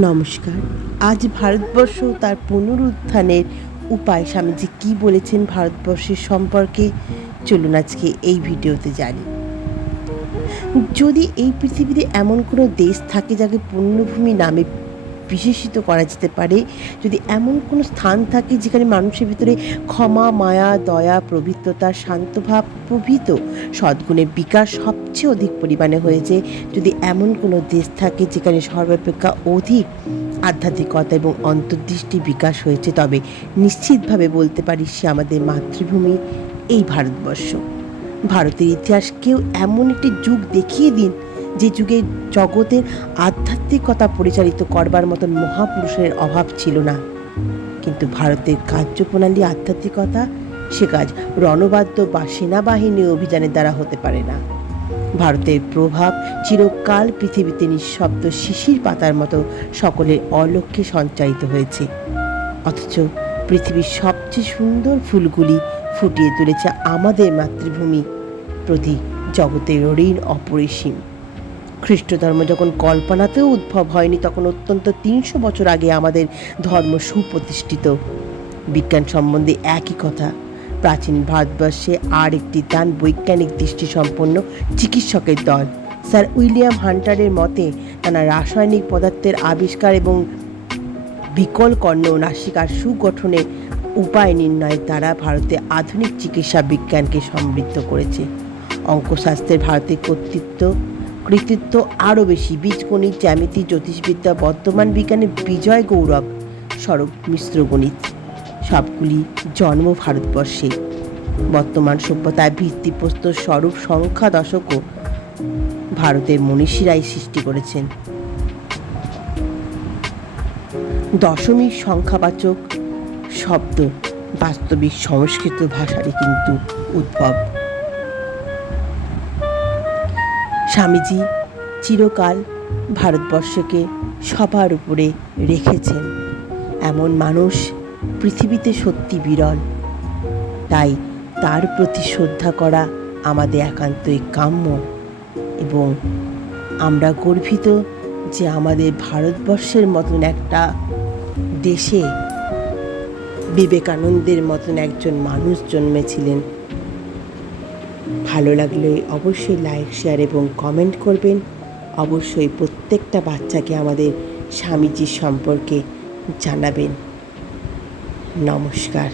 নমস্কার। আজ ভারতবর্ষ তার পুনরুত্থানের উপায় স্বামীজি কী বলেছেন ভারতবর্ষের সম্পর্কে, চলুন আজকে এই ভিডিওতে জানি। যদি এই পৃথিবীতে এমন কোনো দেশ থাকে যাকে পুণ্যভূমি নামে বিশেষিত করা যেতে পারে, যদি এমন কোনো স্থান থাকে যেখানে মানুষের ভিতরে ক্ষমা, মায়া, দয়া, পবিত্রতা, শান্তভাব প্রভৃত সদ্গুণের বিকাশ সবচেয়ে অধিক পরিমাণে হয়েছে, যদি এমন কোনো দেশ থাকে যেখানে সর্বাপেক্ষা অধিক আধ্যাত্মিকতা এবং অন্তর্দৃষ্টি বিকাশ হয়েছে, তবে নিশ্চিতভাবে বলতে পারি সে আমাদের মাতৃভূমি, এই ভারতবর্ষ। ভারতের ইতিহাসকেও এমন একটি যুগ দেখিয়ে দিন যে যুগে জগতের আধ্যাত্মিকতা পরিচালিত করবার মতন মহাপুরুষের অভাব ছিল না। কিন্তু ভারতের কার্যপ্রণালী আধ্যাত্মিকতা, সে কাজ রণবাদ্য বা সেনাবাহিনী অভিযানের দ্বারা হতে পারে না। ভারতের প্রভাব চিরকাল পৃথিবীতে নিঃশব্দ শিশির পাতার মতো সকলের অলক্ষ্যে সঞ্চারিত হয়েছে, অথচ পৃথিবীর সবচেয়ে সুন্দর ফুলগুলি ফুটিয়ে তুলেছে আমাদের মাতৃভূমি প্রতি জগতের ঋণ অপরিসীম। খ্রিস্ট ধর্ম যখন কল্পনাতেও উদ্ভব হয়নি, তখন অত্যন্ত 300 বছর আগে আমাদের ধর্ম সুপ্রতিষ্ঠিত। বিজ্ঞান সম্বন্ধে একই কথা। প্রাচীন ভারতবর্ষে আর একটি দান বৈজ্ঞানিক দৃষ্টিসম্পন্ন চিকিৎসকের দল। স্যার উইলিয়াম হান্টারের মতে নানা রাসায়নিক পদার্থের আবিষ্কার এবং বিকল কর্ণ নাসিকার সুগঠনের উপায় নির্ণয়ের দ্বারা ভারতে আধুনিক চিকিৎসা বিজ্ঞানকে সমৃদ্ধ করেছে। অঙ্কশাস্ত্রের ভারতের কৃতিত্ব আরও বেশি। বীজগণিত, জ্যামিতি, জ্যোতিষবিদ্যা, বর্তমান বিজ্ঞানের বিজয় গৌরব স্বরূপ মিশ্র গণিত, সবগুলি জন্ম ভারতবর্ষে। বর্তমান সভ্যতায় ভিত্তিপ্রস্তর স্বরূপ সংখ্যা দশকও ভারতের মনীষীরাই সৃষ্টি করেছেন। দশমিক সংখ্যাবাচক শব্দ বাস্তবিক সংস্কৃত ভাষারই কিন্তু উদ্ভব। স্বামীজি চিরকাল ভারতবর্ষকে সবার উপরে রেখেছেন। এমন মানুষ পৃথিবীতে সত্যি বিরল, তাই তার প্রতি শ্রদ্ধা করা আমাদের একান্তই কাম্য, এবং আমরা গর্বিত যে আমাদের ভারতবর্ষের মতন একটা দেশে বিবেকানন্দের মতন একজন মানুষ জন্মেছিলেন। ভালো লাগলে অবশ্যই লাইক, শেয়ার এবং কমেন্ট করবেন। অবশ্যই প্রত্যেকটা বাচ্চাকে আমাদের স্বামীজির সম্পর্কে জানাবেন। নমস্কার।